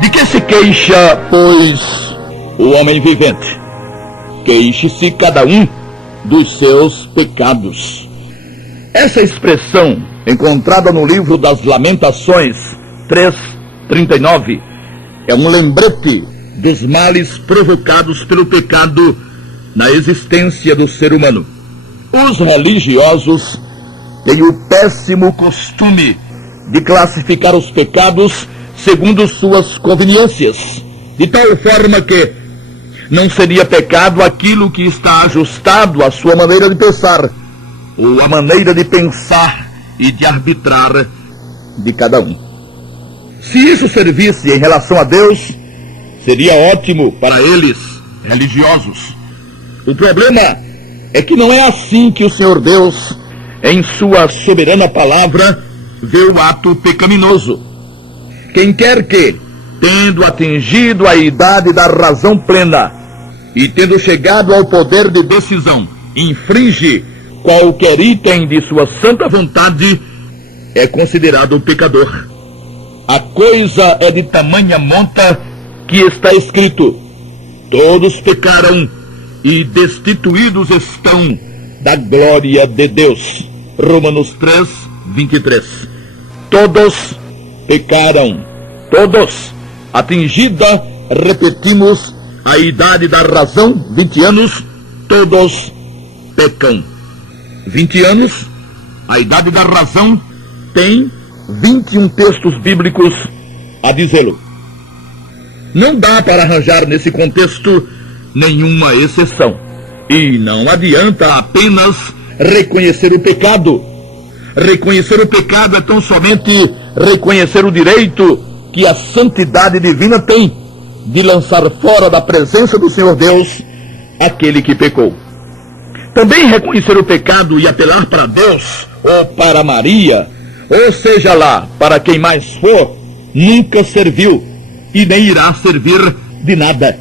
De que se queixa, pois, o homem vivente? Queixe-se cada um dos seus pecados. Essa expressão, encontrada no livro das Lamentações 3:39, é um lembrete dos males provocados pelo pecado na existência do ser humano. Os religiosos têm o péssimo costume de classificar os pecados segundo suas conveniências, de tal forma que não seria pecado aquilo que está ajustado à sua maneira de pensar, ou à maneira de pensar e de arbitrar de cada um. Se isso servisse em relação a Deus, seria ótimo para eles, religiosos. O problema é que não é assim que o Senhor Deus, em sua soberana palavra, vê o ato pecaminoso. Quem quer que, tendo atingido a idade da razão plena e tendo chegado ao poder de decisão, infringe qualquer item de sua santa vontade, é considerado pecador. A coisa é de tamanha monta que está escrito: todos pecaram e destituídos estão da glória de Deus. Romanos 3:23. Todos pecaram, todos. Atingida, repetimos, a idade da razão, 20 anos, todos pecam. 20 anos, a idade da razão, tem 21 textos bíblicos a dizê-lo. Não dá para arranjar nesse contexto nenhuma exceção. E não adianta apenas reconhecer o pecado. Reconhecer o pecado é tão somente reconhecer o direito que a santidade divina tem de lançar fora da presença do Senhor Deus aquele que pecou. Também reconhecer o pecado e apelar para Deus, ou para Maria, ou seja lá, para quem mais for, nunca serviu e nem irá servir de nada.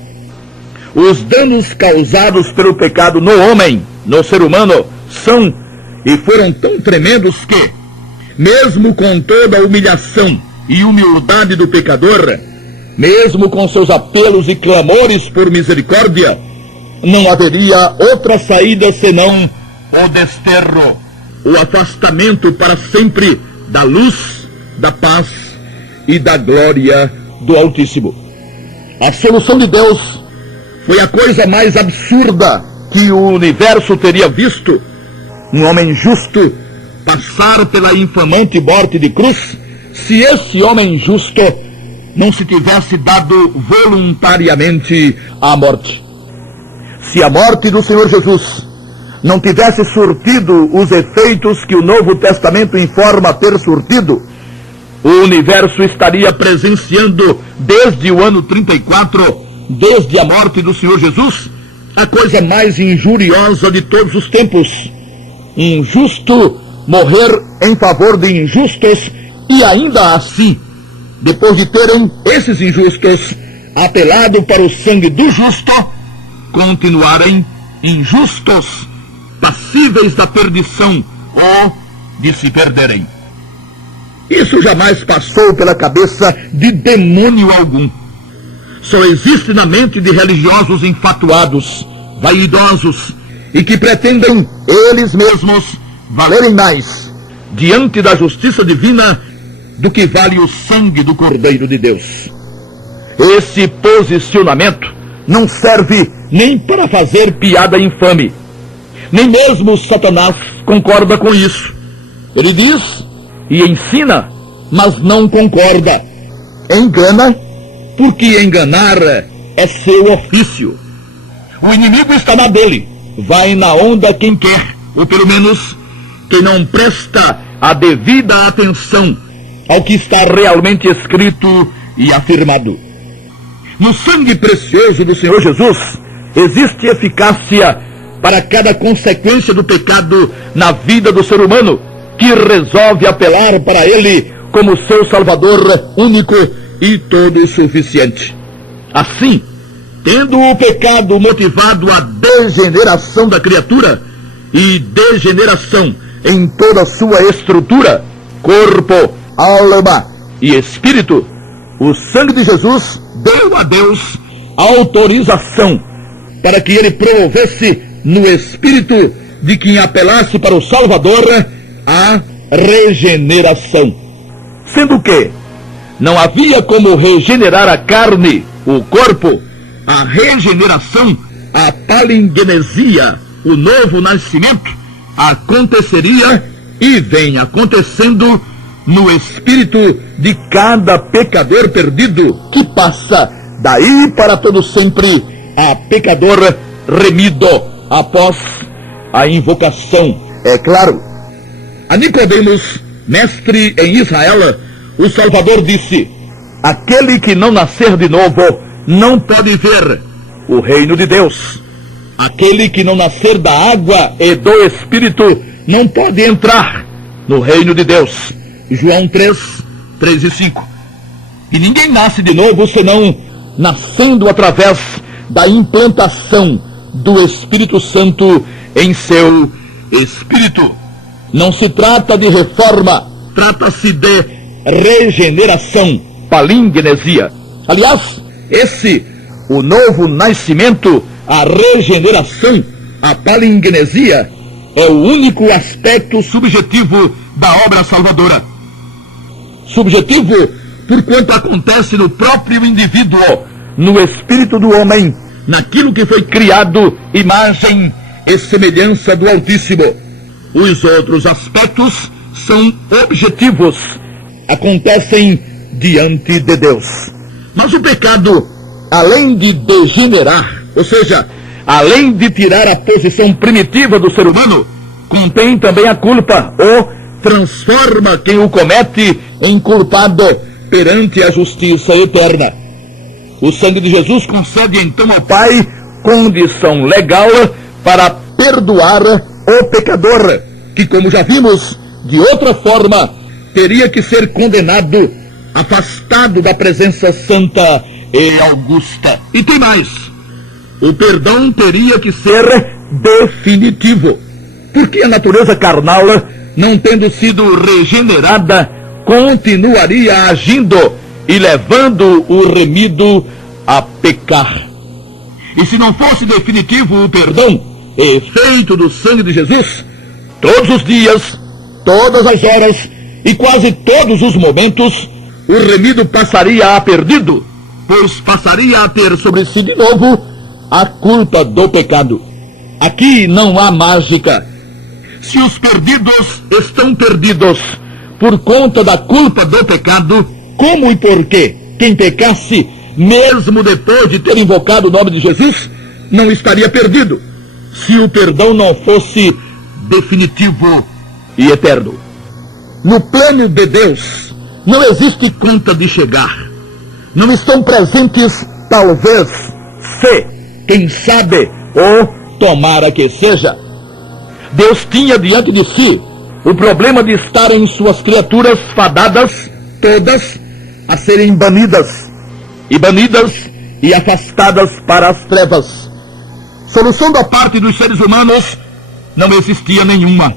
Os danos causados pelo pecado no homem, no ser humano, são e foram tão tremendos que, mesmo com toda a humilhação e humildade do pecador, mesmo com seus apelos e clamores por misericórdia, não haveria outra saída senão o desterro, o afastamento para sempre da luz, da paz e da glória do Altíssimo. A solução de Deus foi a coisa mais absurda que o universo teria visto. Um homem justo passar pela infamante morte de cruz, se esse homem justo não se tivesse dado voluntariamente à morte. Se a morte do Senhor Jesus não tivesse surtido os efeitos que o Novo Testamento informa ter surtido, o universo estaria presenciando desde o ano 34, desde a morte do Senhor Jesus, a coisa mais injuriosa de todos os tempos. Um justo morrer em favor de injustos e ainda assim, depois de terem esses injustos apelado para o sangue do justo, continuarem injustos, passíveis da perdição ou de se perderem. Isso jamais passou pela cabeça de demônio algum. Só existe na mente de religiosos enfatuados, vaidosos, e que pretendem eles mesmos valerem mais diante da justiça divina do que vale o sangue do Cordeiro de Deus. Esse posicionamento não serve nem para fazer piada infame. Nem mesmo Satanás concorda com isso. Ele diz e ensina, mas não concorda. Engana, porque enganar é seu ofício. O inimigo está na dele. Vai na onda quem quer, ou pelo menos quem não presta a devida atenção ao que está realmente escrito e afirmado. No sangue precioso do Senhor Jesus existe eficácia para cada consequência do pecado na vida do ser humano, que resolve apelar para ele como seu Salvador único e todo suficiente. Assim, tendo o pecado motivado a degeneração da criatura, e degeneração em toda a sua estrutura, corpo, alma e espírito, o sangue de Jesus deu a Deus autorização para que ele promovesse no espírito de quem apelasse para o Salvador a regeneração. Sendo que não havia como regenerar a carne, o corpo, a regeneração, a palingenesia, o novo nascimento, aconteceria e vem acontecendo no espírito de cada pecador perdido, que passa daí para todo sempre a pecador remido após a invocação. É claro, a Nicodemos, mestre em Israel, o Salvador disse: aquele que não nascer de novo não pode ver o reino de Deus. Aquele que não nascer da água e do Espírito não pode entrar no reino de Deus. João 3, 3 e 5. E ninguém nasce de novo senão nascendo através da implantação do Espírito Santo em seu espírito. Não se trata de reforma, trata-se de regeneração, palingenesia. Aliás, o novo nascimento, a regeneração, a palingenesia, é o único aspecto subjetivo da obra salvadora. Subjetivo porquanto acontece no próprio indivíduo, no espírito do homem, naquilo que foi criado, imagem e semelhança do Altíssimo. Os outros aspectos são objetivos, acontecem diante de Deus. Mas o pecado, além de degenerar, ou seja, além de tirar a posição primitiva do ser humano, contém também a culpa, ou transforma quem o comete em culpado perante a justiça eterna. O sangue de Jesus concede então ao Pai condição legal para perdoar o pecador, que, como já vimos, de outra forma, teria que ser condenado, afastado da presença santa e augusta. E tem mais. O perdão teria que ser definitivo, porque a natureza carnal, não tendo sido regenerada, continuaria agindo e levando o remido a pecar. E se não fosse definitivo o perdão, efeito do sangue de Jesus, todos os dias, todas as horas e quase todos os momentos, o remido passaria a perdido, pois passaria a ter sobre si de novo a culpa do pecado. Aqui não há mágica. Se os perdidos estão perdidos por conta da culpa do pecado, como e por que quem pecasse, mesmo depois de ter invocado o nome de Jesus, não estaria perdido, se o perdão não fosse definitivo e eterno? No plano de Deus, não existe conta de chegar. Não estão presentes, talvez, se, quem sabe, ou tomara que seja. Deus tinha diante de si o problema de estarem suas criaturas fadadas, todas, a serem banidas e afastadas para as trevas. Solução da parte dos seres humanos não existia nenhuma.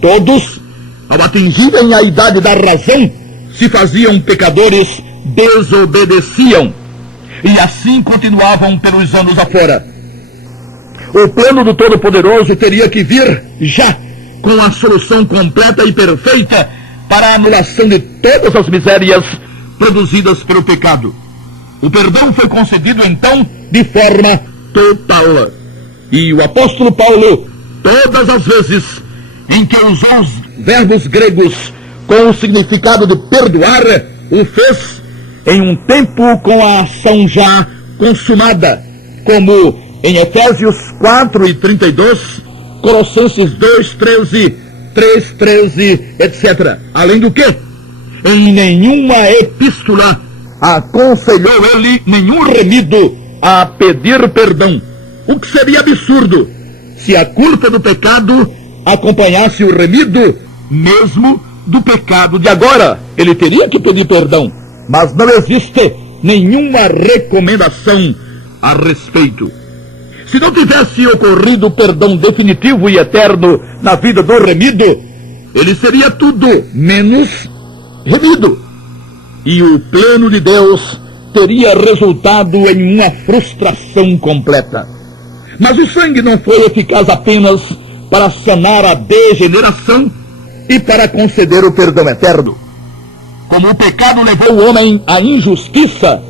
Todos, ao atingirem a idade da razão, se faziam pecadores, desobedeciam, e assim continuavam pelos anos afora. O plano do Todo-Poderoso teria que vir já com a solução completa e perfeita para a anulação de todas as misérias produzidas pelo pecado. O perdão foi concedido então de forma total. E o apóstolo Paulo, todas as vezes em que usou os verbos gregos com o significado de perdoar, o fez em um tempo com a ação já consumada, como em Efésios 4:32, Colossenses 2:13, 3:13, etc. Além do que, em nenhuma epístola aconselhou ele nenhum remido a pedir perdão, o que seria absurdo se a culpa do pecado acompanhasse o remido, mesmo do pecado de agora. Ele teria que pedir perdão, mas não existe nenhuma recomendação a respeito. Se não tivesse ocorrido o perdão definitivo e eterno na vida do remido, ele seria tudo menos remido. E o plano de Deus teria resultado em uma frustração completa. Mas o sangue não foi eficaz apenas para sanar a degeneração e para conceder o perdão eterno. Como o pecado levou o homem à injustiça,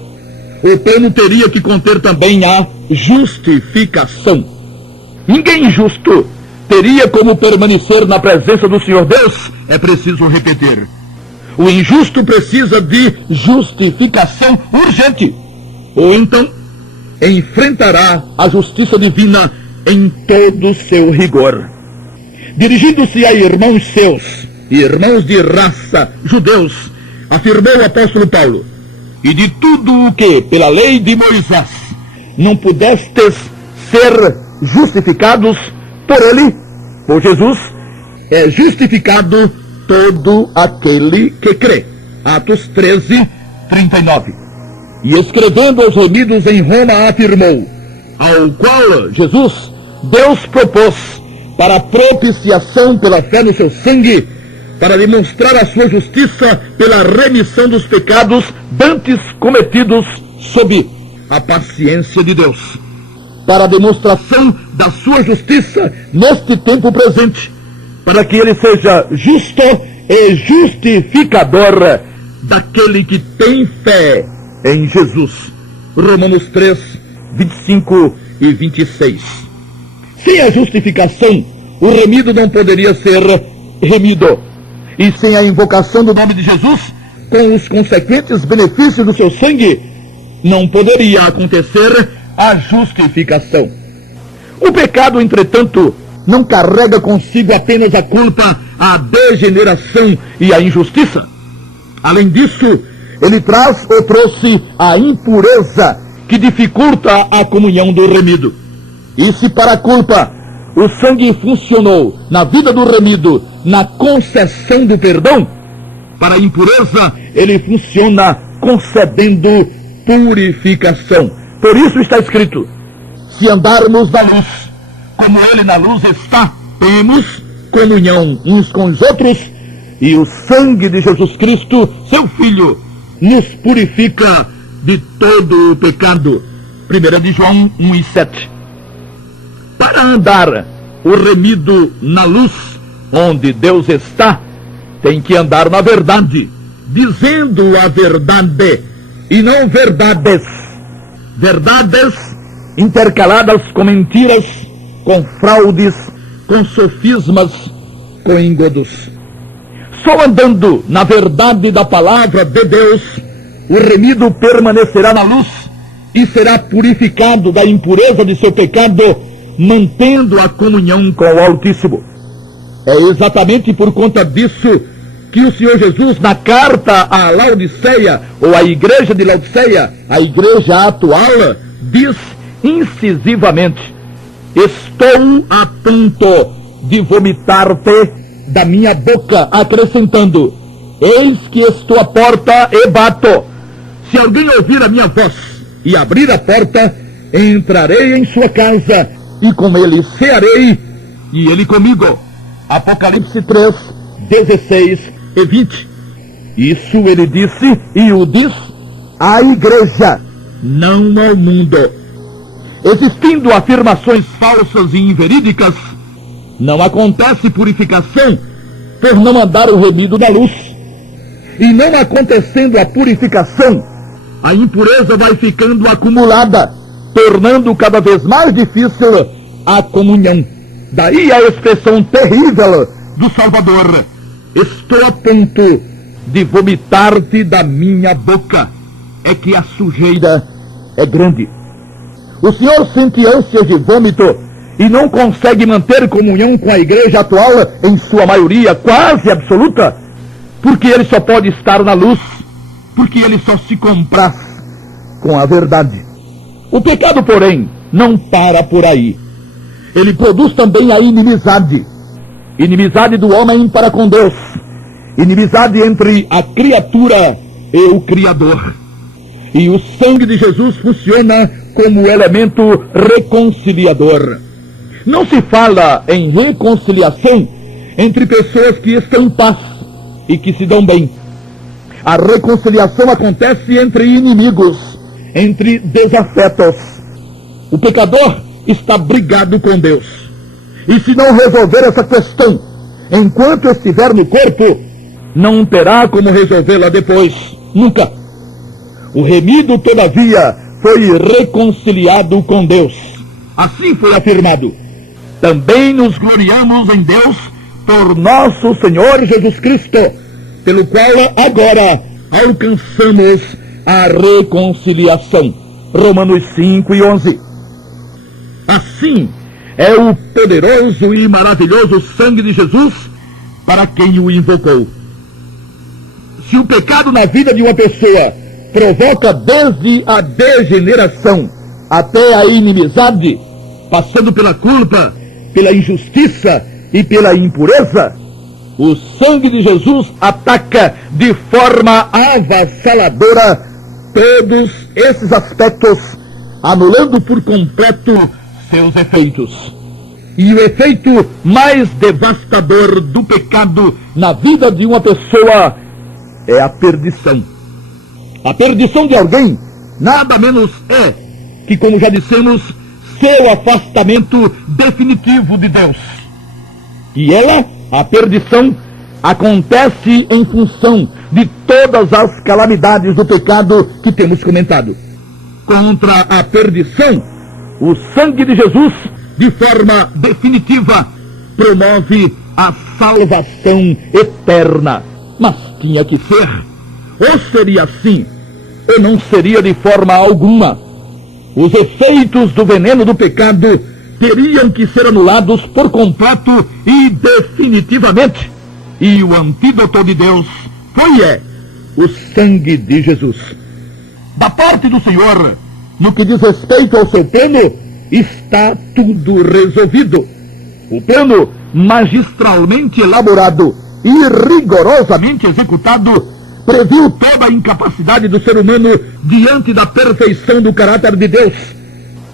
o plano teria que conter também a justificação. Ninguém justo teria como permanecer na presença do Senhor Deus, é preciso repetir. O injusto precisa de justificação urgente, ou então enfrentará a justiça divina em todo o seu rigor. Dirigindo-se a irmãos seus, irmãos de raça, judeus, afirmou o apóstolo Paulo: e de tudo o que, pela lei de Moisés, não pudestes ser justificados por ele, por Jesus, é justificado todo aquele que crê. Atos 13, 39. E escrevendo aos remidos em Roma, afirmou: ao qual Jesus, Deus propôs para a propiciação pela fé no seu sangue, para demonstrar a sua justiça pela remissão dos pecados dantes cometidos sob a paciência de Deus, para a demonstração da sua justiça neste tempo presente, para que ele seja justo e justificador daquele que tem fé em Jesus. Romanos 3, 25 e 26. Sem a justificação, o remido não poderia ser remido. E sem a invocação do nome de Jesus, com os consequentes benefícios do seu sangue, não poderia acontecer a justificação. O pecado, entretanto, não carrega consigo apenas a culpa, a degeneração e a injustiça. Além disso, ele traz ou trouxe a impureza que dificulta a comunhão do remido. E se para a culpa o sangue funcionou na vida do remido, na concessão do perdão, para a impureza ele funciona concedendo purificação. Por isso está escrito: se andarmos na luz, como ele na luz está, temos comunhão uns com os outros, e o sangue de Jesus Cristo, seu Filho, nos purifica de todo o pecado. 1 de João 1 e 7. Para andar o remido na luz, onde Deus está, tem que andar na verdade, dizendo a verdade, e não verdades. Verdades intercaladas com mentiras, com fraudes, com sofismas, com engodos. Só andando na verdade da palavra de Deus, o remido permanecerá na luz e será purificado da impureza de seu pecado, mantendo a comunhão com o Altíssimo. É exatamente por conta disso que o Senhor Jesus, na carta à Laodiceia, ou à igreja de Laodiceia, a igreja atual, diz incisivamente: estou a ponto de vomitar-te da minha boca, acrescentando: eis que estou à porta e bato. Se alguém ouvir a minha voz e abrir a porta, entrarei em sua casa, e com ele cearei, e ele comigo. Apocalipse 3, 16 e 20. Isso ele disse, e o diz à igreja, não ao mundo. Existindo afirmações falsas e inverídicas, não acontece purificação por não andar o remido da luz. E não acontecendo a purificação, a impureza vai ficando acumulada, tornando cada vez mais difícil a comunhão. Daí a expressão terrível do Salvador: estou a ponto de vomitar-te da minha boca. É que a sujeira é grande. O Senhor sente ânsias de vômito e não consegue manter comunhão com a igreja atual, em sua maioria quase absoluta, porque ele só pode estar na luz, porque ele só se compraz com a verdade. O pecado, porém, não para por aí. Ele produz também a inimizade. Inimizade do homem para com Deus. Inimizade entre a criatura e o Criador. E o sangue de Jesus funciona como elemento reconciliador. Não se fala em reconciliação entre pessoas que estão em paz e que se dão bem. A reconciliação acontece entre inimigos, entre desafetos. O pecador está brigado com Deus. E se não resolver essa questão enquanto estiver no corpo, não terá como resolvê-la depois. Nunca. O remido, todavia, foi reconciliado com Deus. Assim foi afirmado. Também nos gloriamos em Deus por nosso Senhor Jesus Cristo, pelo qual agora alcançamos a reconciliação. Romanos 5:11. Assim é o poderoso e maravilhoso sangue de Jesus para quem o invocou. Se o pecado na vida de uma pessoa provoca desde a degeneração até a inimizade, passando pela culpa, pela injustiça e pela impureza, o sangue de Jesus ataca de forma avassaladora todos esses aspectos, anulando por completo seus efeitos. E o efeito mais devastador do pecado na vida de uma pessoa é a perdição. A perdição de alguém nada menos é que, como já dissemos, seu afastamento definitivo de Deus. E ela, a perdição, acontece em função de todas as calamidades do pecado que temos comentado. Contra a perdição, o sangue de Jesus, de forma definitiva, promove a salvação eterna. Mas tinha que ser. Ou seria assim, ou não seria de forma alguma. Os efeitos do veneno do pecado teriam que ser anulados por completo e definitivamente. E o antídoto de Deus foi o sangue de Jesus. Da parte do Senhor, no que diz respeito ao seu plano, está tudo resolvido. O plano magistralmente elaborado e rigorosamente executado previu toda a incapacidade do ser humano diante da perfeição do caráter de Deus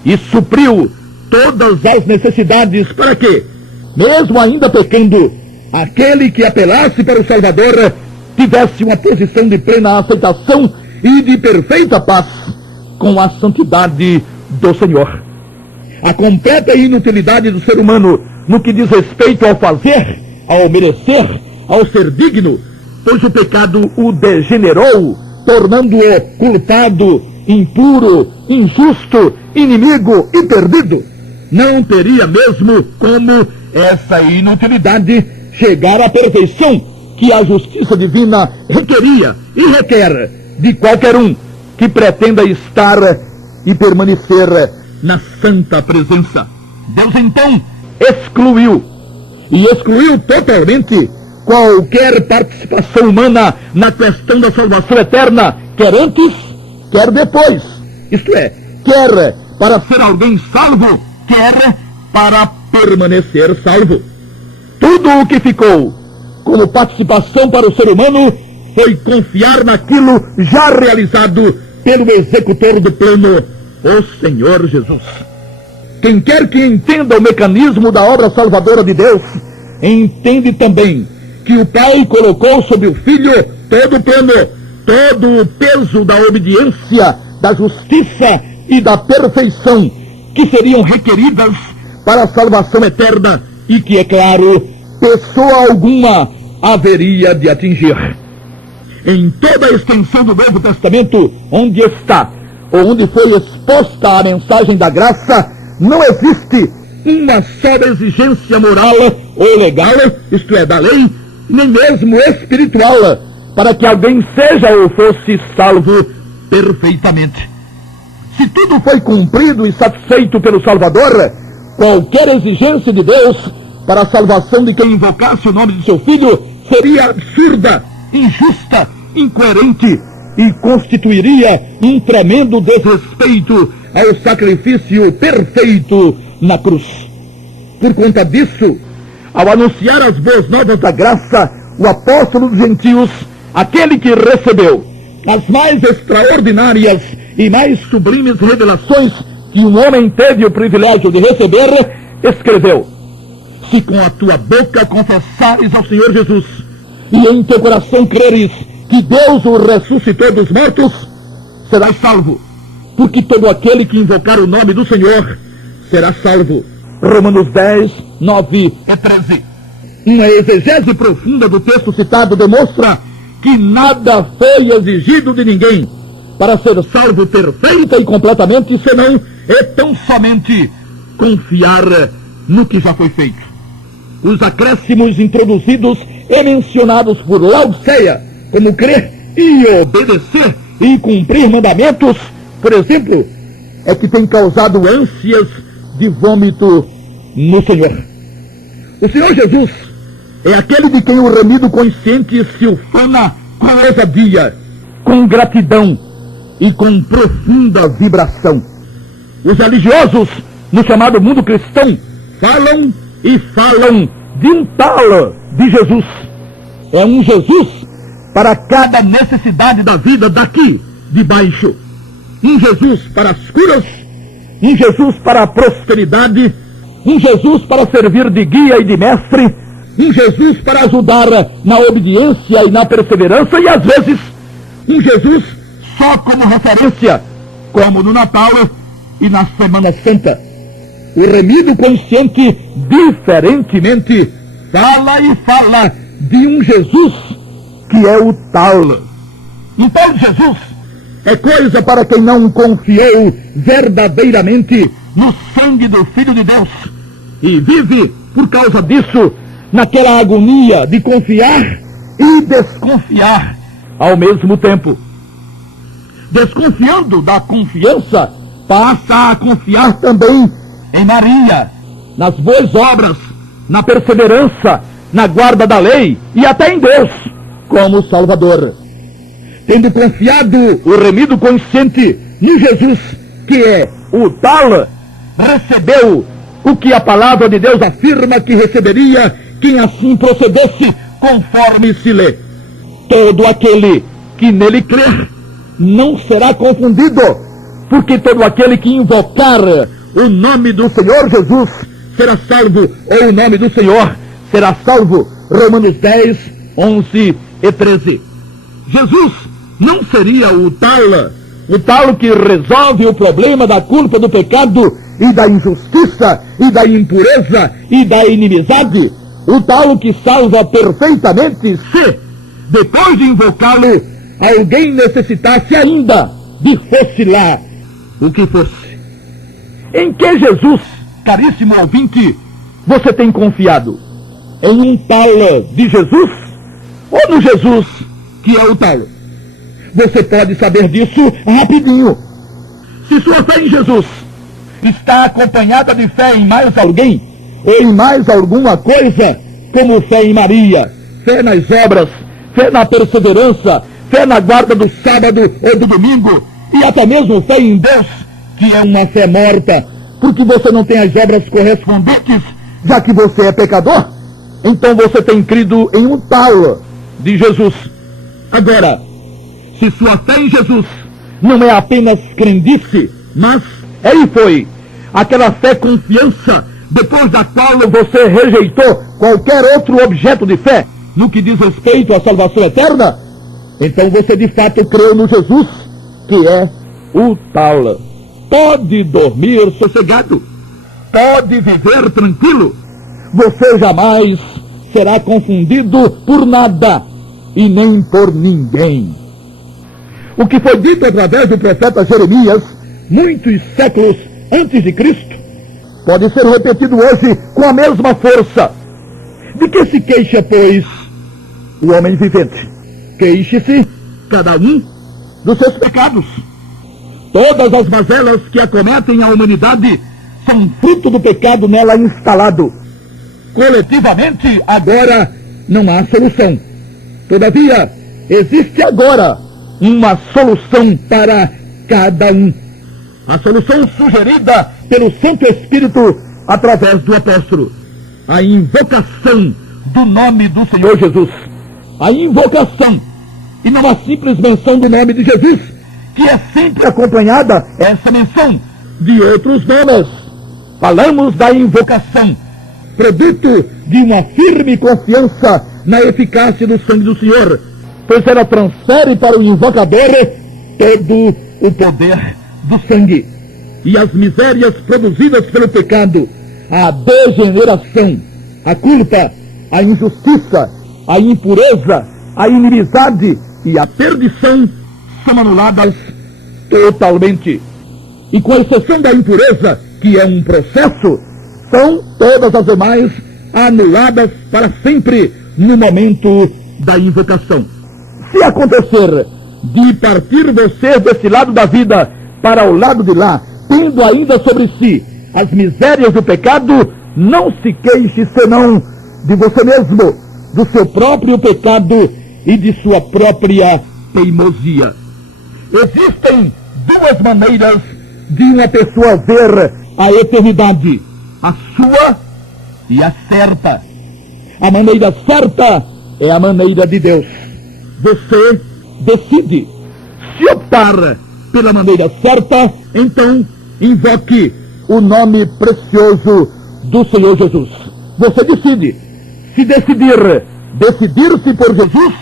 e supriu todas as necessidades para que, mesmo ainda pecando, aquele que apelasse para o Salvador tivesse uma posição de plena aceitação e de perfeita paz com a santidade do Senhor. A completa inutilidade do ser humano no que diz respeito ao fazer, ao merecer, ao ser digno, pois o pecado o degenerou, tornando-o culpado, impuro, injusto, inimigo e perdido. Não teria mesmo como essa inutilidade chegar à perfeição que a justiça divina requeria e requer de qualquer um que pretenda estar e permanecer na santa presença. Deus então excluiu totalmente qualquer participação humana na questão da salvação eterna, quer antes, quer depois. Isto é, quer para ser alguém salvo, quer para permanecer salvo. Tudo o que ficou como participação para o ser humano foi confiar naquilo já realizado pelo executor do plano, o Senhor Jesus. Quem quer que entenda o mecanismo da obra salvadora de Deus, entende também que o Pai colocou sobre o Filho todo o plano, todo o peso da obediência, da justiça e da perfeição que seriam requeridas para a salvação eterna e que, é claro, pessoa alguma haveria de atingir. Em toda a extensão do Novo Testamento, onde está, ou onde foi exposta a mensagem da graça, não existe uma só exigência moral ou legal, isto é, da lei, nem mesmo espiritual, para que alguém seja ou fosse salvo perfeitamente. Se tudo foi cumprido e satisfeito pelo Salvador, qualquer exigência de Deus para a salvação de quem invocasse o nome de seu Filho seria absurda, injusta, incoerente e constituiria um tremendo desrespeito ao sacrifício perfeito na cruz. Por conta disso, ao anunciar as boas novas da graça, o apóstolo dos gentios, aquele que recebeu as mais extraordinárias e mais sublimes revelações que um homem teve o privilégio de receber, escreveu: se com a tua boca confessares ao Senhor Jesus e em teu coração creres que Deus o ressuscitou dos mortos, serás salvo, porque todo aquele que invocar o nome do Senhor será salvo. Romanos 10, 9 e 13. Uma exegese profunda do texto citado demonstra que nada foi exigido de ninguém para ser salvo perfeita e completamente, senão e tão somente confiar no que já foi feito. Os acréscimos introduzidos e mencionados por Laodiceia, como crer e obedecer e cumprir mandamentos, por exemplo, é que tem causado ânsias de vômito no Senhor. O Senhor Jesus é aquele de quem o remido consciente se ufana com ousadia, com gratidão e com profunda vibração. Os religiosos, no chamado mundo cristão, falam e falam de um tal de Jesus. É um Jesus para cada necessidade da vida daqui de baixo. Um Jesus para as curas, um Jesus para a prosperidade, um Jesus para servir de guia e de mestre, um Jesus para ajudar na obediência e na perseverança, e às vezes um Jesus só como referência, como no Natal e na Semana Santa. O remido consciente, diferentemente, fala e fala de um Jesus que é o tal. Então Jesus é coisa para quem não confiou verdadeiramente no sangue do Filho de Deus e vive, por causa disso, naquela agonia de confiar e desconfiar ao mesmo tempo. Desconfiando da confiança, passa a confiar também em Maria, nas boas obras, na perseverança, na guarda da lei e até em Deus como Salvador. Tendo confiado o remido consciente no Jesus, que é o tal, recebeu o que a palavra de Deus afirma que receberia quem assim procedesse, conforme se lê: todo aquele que nele crer não será confundido, porque todo aquele que invocar o nome do Senhor Jesus será salvo, ou o nome do Senhor será salvo. Romanos 10, 11 e 13. Jesus não seria o tal que resolve o problema da culpa do pecado e da injustiça e da impureza e da inimizade, o tal que salva perfeitamente se, depois de invocá-lo, alguém necessitasse ainda de fosse lá o que fosse. Em que Jesus, caríssimo ouvinte, você tem confiado? Em um tal de Jesus ou no Jesus que é o tal? Você pode saber disso rapidinho. Se sua fé em Jesus está acompanhada de fé em mais alguém, ou em mais alguma coisa, como fé em Maria, fé nas obras, fé na perseverança, fé na guarda do sábado ou do domingo, e até mesmo fé em Deus, que é uma fé morta, porque você não tem as obras correspondentes, já que você é pecador, então você tem crido em um tal de Jesus. Agora, se sua fé em Jesus não é apenas crendice, mas é e foi aquela fé confiança, depois da qual você rejeitou qualquer outro objeto de fé, no que diz respeito à salvação eterna, então você de fato creu no Jesus, que é o tal. Pode dormir sossegado, pode viver tranquilo, você jamais será confundido por nada e nem por ninguém. O que foi dito através do profeta Jeremias, muitos séculos antes de Cristo, pode ser repetido hoje com a mesma força. De que se queixa, pois, o homem vivente? Queixe-se cada um dos seus pecados. Todas as mazelas que acometem a humanidade são fruto do pecado nela instalado. Coletivamente, agora, não há solução. Todavia, existe agora uma solução para cada um. A solução sugerida pelo Santo Espírito através do apóstolo. A invocação do nome do Senhor Jesus. A invocação, e não a simples menção do nome de Jesus, que é sempre acompanhada, essa menção, de outros nomes. Falamos da invocação, produto de uma firme confiança na eficácia do sangue do Senhor, pois ela transfere para o invocador todo o poder do sangue. E as misérias produzidas pelo pecado, a degeneração, a culpa, a injustiça, a impureza, a inimizade e a perdição são anuladas totalmente. E com exceção da impureza, que é um processo, são todas as demais anuladas para sempre no momento da invocação. Se acontecer de partir você desse lado da vida para o lado de lá, tendo ainda sobre si as misérias do pecado, não se queixe senão de você mesmo, do seu próprio pecado e de sua própria teimosia. Existem duas maneiras de uma pessoa ver a eternidade, a sua e a certa. A maneira certa é a maneira de Deus. Você decide. Se optar pela maneira certa, então invoque o nome precioso do Senhor Jesus. Você decide. Se decidir-se por Jesus,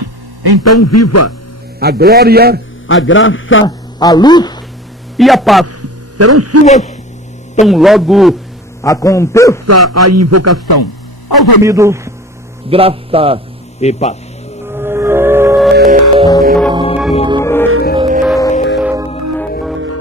então viva. A glória, a graça, a luz e a paz serão suas, tão logo aconteça a invocação. Aos amigos, graça e paz.